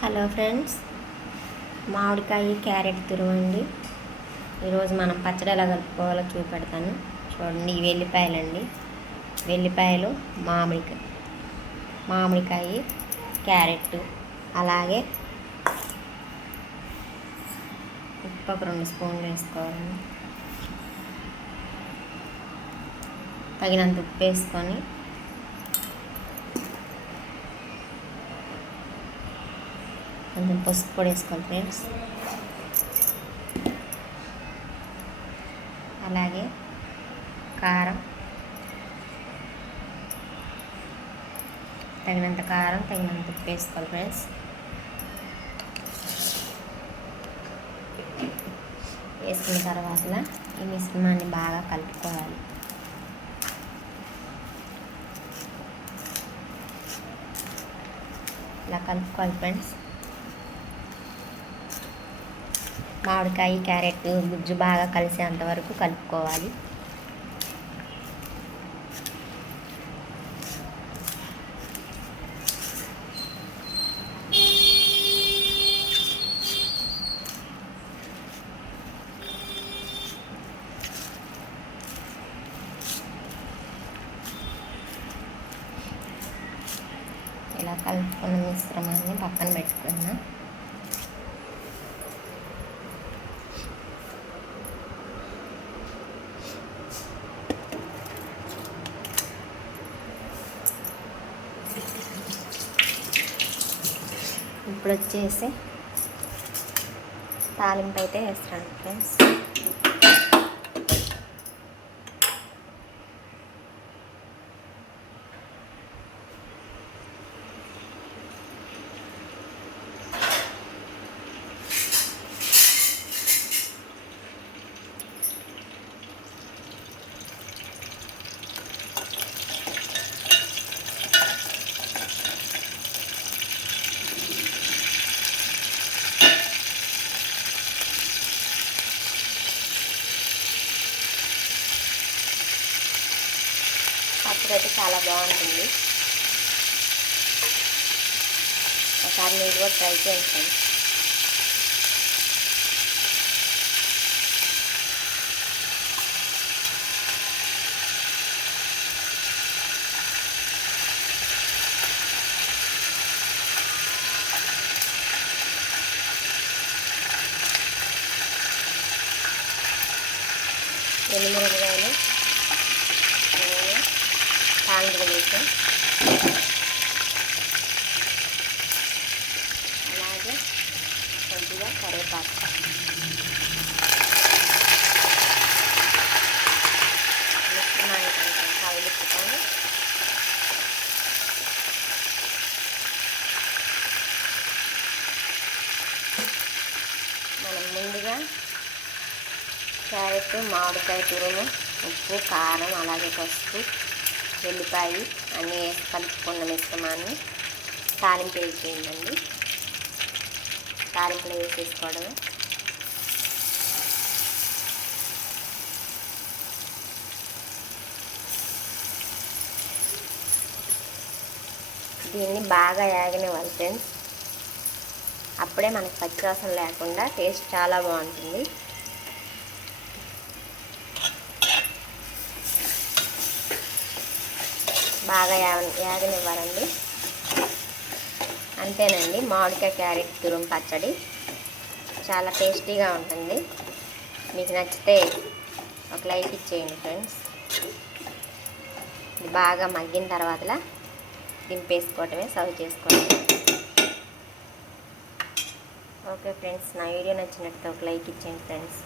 Hello friends, మామిడికాయ carrot తురుమండి. ఈరోజు మనం పచ్చడి ఎలా కలుపుకోవాలో చూపెడతాను. చూడండి, ఈ వెల్లిపాయలండి. వెల్లిపాయలు, మామిడికాయ, క్యారెట్, అలాగే ఉప్పు ఒక 2 స్పూన్లు వేసుకోవాలండి. తగినంత ఉప్పు వేసుకొని కొంచెం పసుపు పొడి వేసుకోవాలి ఫ్రెండ్స్. అలాగే కారం, తగినంత ఉప్పు వేసుకోవాలి ఫ్రెండ్స్. వేసుకున్న తర్వాత ఈ మిశ్రమాన్ని బాగా కలుపుకోవాలి. ఇలా కలుపుకోవాలి ఫ్రెండ్స్. మామిడికాయ, క్యారెట్ గుజ్జు బాగా కలిసేంత వరకు కలుపుకోవాలి. ఇలా కలుపుకున్న మిశ్రమాన్ని పక్కన పెట్టుకున్నాం. ఇప్పుడు వచ్చేసి తాలింపు అయితే వేస్తాను ఫ్రెండ్స్. పచ్చడి అయితే చాలా బాగుంటుంది. ఒకసారి మీరు కూడా ట్రై చేయండి. ఎనిమిరపకాయలు, తాలింపు వేసాం. అలాగే కొద్దిగా కరివేపాకు, మిశ్రమాన్ని కొంచెం కలుపుకొని మనం ముందుగా క్యారెట్, మామిడికాయ తురుము, ఉప్పు, కారం, అలాగే పసుపు, వెల్లిపాయ అన్నీ వేసి కలుపుకున్న మిశ్రమాన్ని తాలింపు వేసేయండి. తాలింపులో వేసేసుకోవడమే. దీన్ని బాగా యాగనివ్వాలి ఫ్రెండ్స్. అప్పుడే మనకు పచ్చివాసన లేకుండా టేస్ట్ చాలా బాగుంటుంది. బాగా యాగనివ్వాలండి. అంతేనండి, మామిడికాయ క్యారెట్ తురుము పచ్చడి చాలా టేస్టీగా ఉంటుంది. మీకు నచ్చితే ఒక లైక్ ఇచ్చేయండి ఫ్రెండ్స్. ఇది బాగా మగ్గిన తర్వాత దింపేసుకోవటమే, సర్వ్ చేసుకోవటమే. ఓకే ఫ్రెండ్స్, నా వీడియో నచ్చినట్లయితే ఒక లైక్ ఇచ్చేయండి ఫ్రెండ్స్.